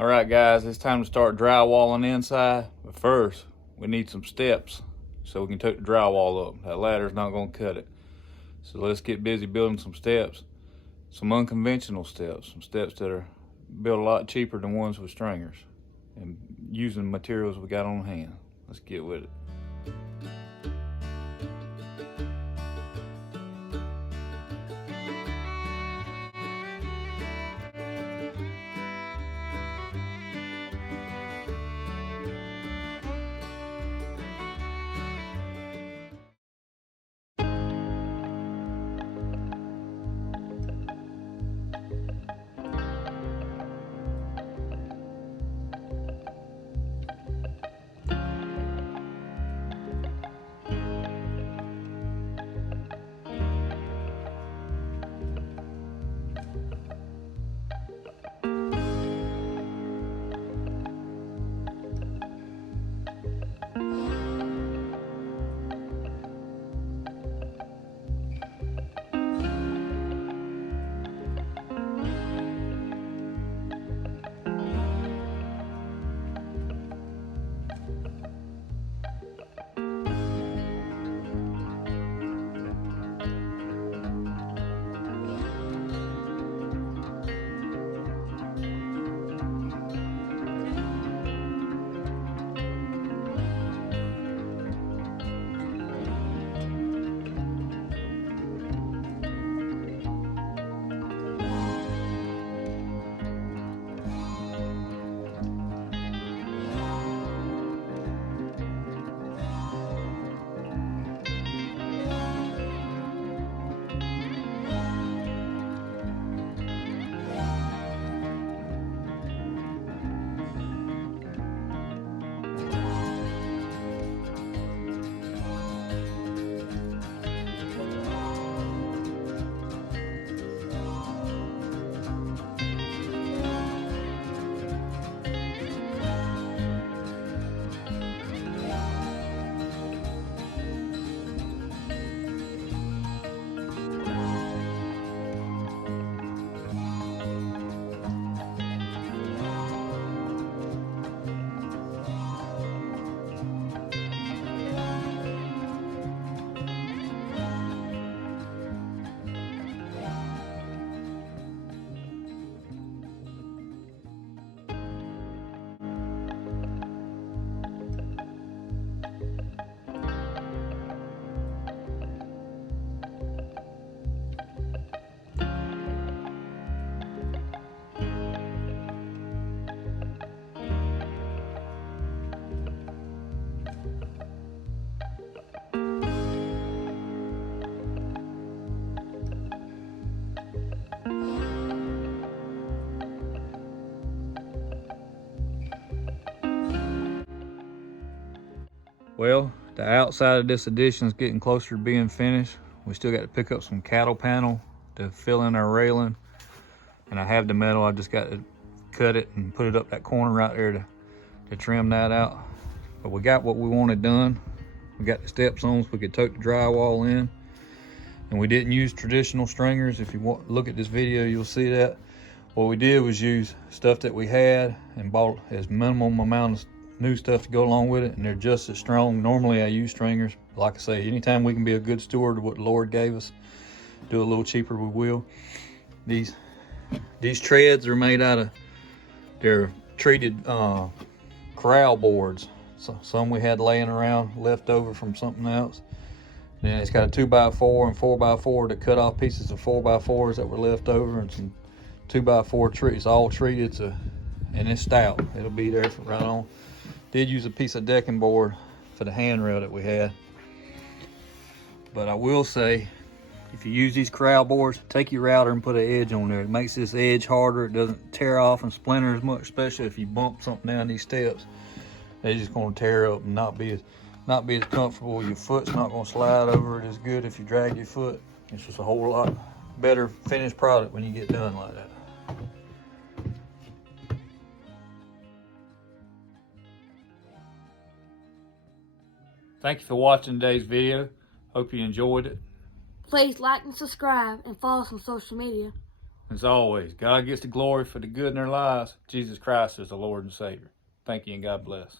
All right, guys, it's time to start drywalling inside. But first, we need some steps so we can take the drywall up. That ladder's not gonna cut it. So let's get busy building some steps, some unconventional steps, some steps that are built a lot cheaper than ones with stringers, and using materials we got on hand. Let's get with it. Well, the outside of this addition is getting closer to being finished. We still got to pick up some cattle panel to fill in our railing. And I have the metal, I just got to cut it and put it up that corner right there to trim that out. But we got what we wanted done. We got the steps on so we could tote the drywall in. And we didn't use traditional stringers. If you look at this video, you'll see that. What we did was use stuff that we had and bought as minimum amount of new stuff to go along with it, and they're just as strong. Normally I use stringers. Like I say, anytime we can be a good steward of what the Lord gave us, do a little cheaper, we will. These treads are made out of, they're treated corral boards. So some we had laying around left over from something else. Then it's got a 2x4 and 4x4 to cut off pieces of 4x4s that were left over, and some 2x4 trees, all treated, and it's stout. It'll be there for right on. Did use a piece of decking board for the handrail that we had. But I will say, if you use these corral boards, take your router and put an edge on there. It makes this edge harder. It doesn't tear off and splinter as much, especially if you bump something down these steps. They're just gonna tear up and not be as comfortable. Your foot's not gonna slide over it as good if you drag your foot. It's just a whole lot better finished product when you get done like that. Thank you for watching today's video. Hope you enjoyed it. Please like and subscribe and follow us on social media. As always, God gets the glory for the good in their lives. Jesus Christ is the Lord and Savior. Thank you and God bless.